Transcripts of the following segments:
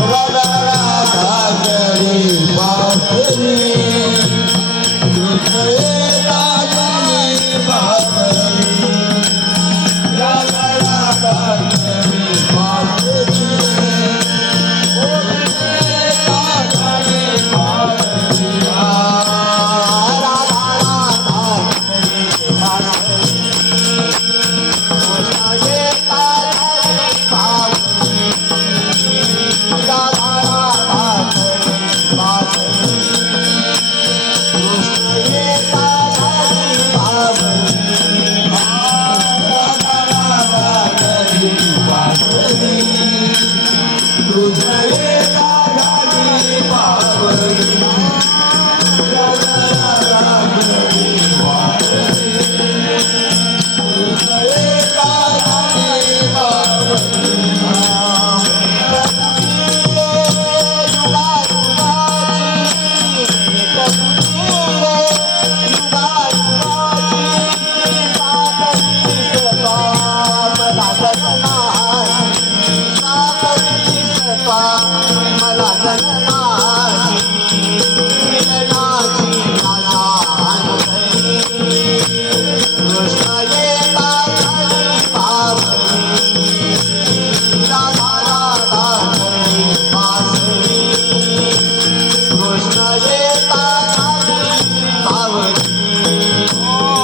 Bye-bye.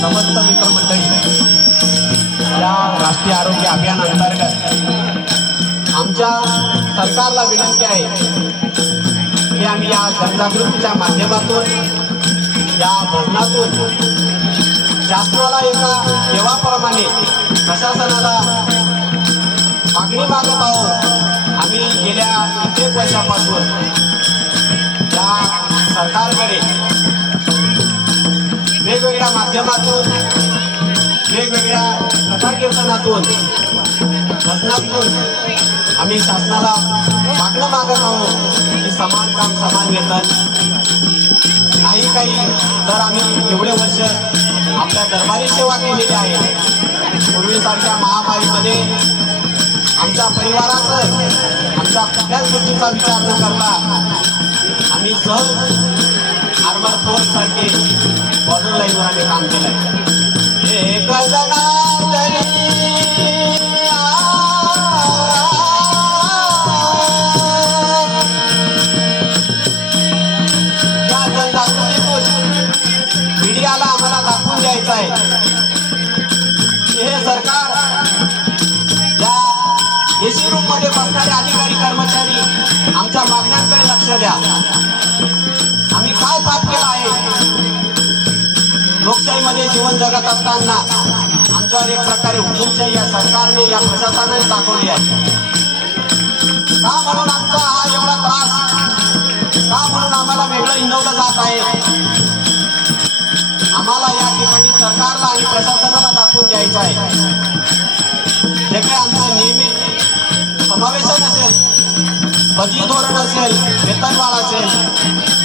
समस्त मित्रमंडळी या राष्ट्रीय आरोग्य अभियान अंतर्गत आमच्या सरकारला विनंती आहे की आम्ही या जनजागृतीच्या माध्यमातून या भजनातून शासनाला एका देवाप्रमाणे प्रशासनाला मागणी मागत आहोत. आम्ही गेल्या कित्येक वर्षापासून या सरकारकडे माध्यमातून वेगवेगळ्या कथा कीर्तनातून भजनातून आम्ही शासनाला मागणं मागत आहोत की समान काम समान वेतन. नाही काही तर आम्ही एवढे वर्ष आपल्या दरबारी सेवा केलेली आहे. पूर्वीसारख्या महामारीमध्ये आमच्या परिवाराचं आमच्या कुठल्याच गोष्टीचा विचार न करता आम्ही सहज आर्मर फोर्ससारखे बॉर्डर लाईनवर आम्ही काम या जनजागृतीतून मीडियाला आम्हाला दाखवून द्यायचं आहे. की हे सरकार या एसी रूममध्ये बसणारे अधिकारी कर्मचारी आमच्या मागण्यांकडे लक्ष द्या. जीवन जगत असताना आमच्यावर एक प्रकारे हुकुमशाही या सरकारने या प्रशासनाने दाखवली आहे. का म्हणून आमचा हा एवढा त्रास? का म्हणून आम्हाला वेगळं हिंदवलं जात आहे? आम्हाला या ठिकाणी सरकारला आणि प्रशासनाला दाखवून द्यायचं आहे. जे काही आमचं नियमित समावेशन असेल बदली धोरण असेल वेतनवाढ असेल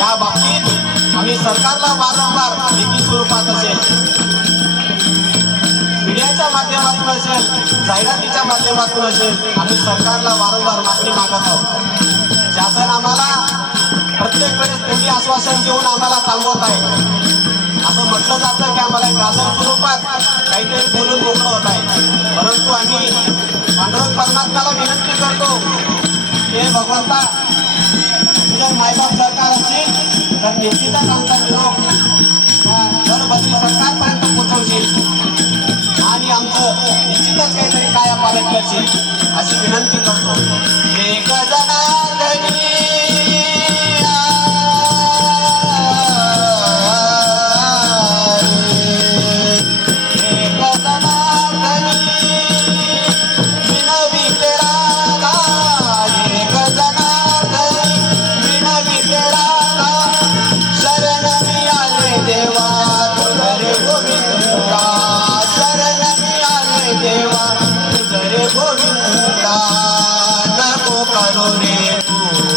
या बाबतीत आम्ही सरकारला वारंवार लेखी स्वरूपात असेल मीडियाच्या माध्यमातून असेल जाहिरातीच्या माध्यमातून असेल आम्ही सरकारला वारंवार मागणी मागत आहोत. शासन आम्हाला प्रत्येक वेळेस त्यांनी आश्वासन देऊन आम्हाला थांबवत आहे. असं म्हटलं जातं की आम्हाला एक गाजर स्वरूपात काहीतरी बोलून मोकळं होत आहे. परंतु आम्ही पांडुरंग परमात्माला विनंती करतो हे भगवंता तुझं मायबाप सरकार असेल तर निश्चितच आमचा निरोप या दरबदली सरकारपर्यंत पोहोचवशील आणि आमचं निश्चितच काहीतरी काय पालट करशील अशी विनंती करतो. एक जनार्दन সাগরে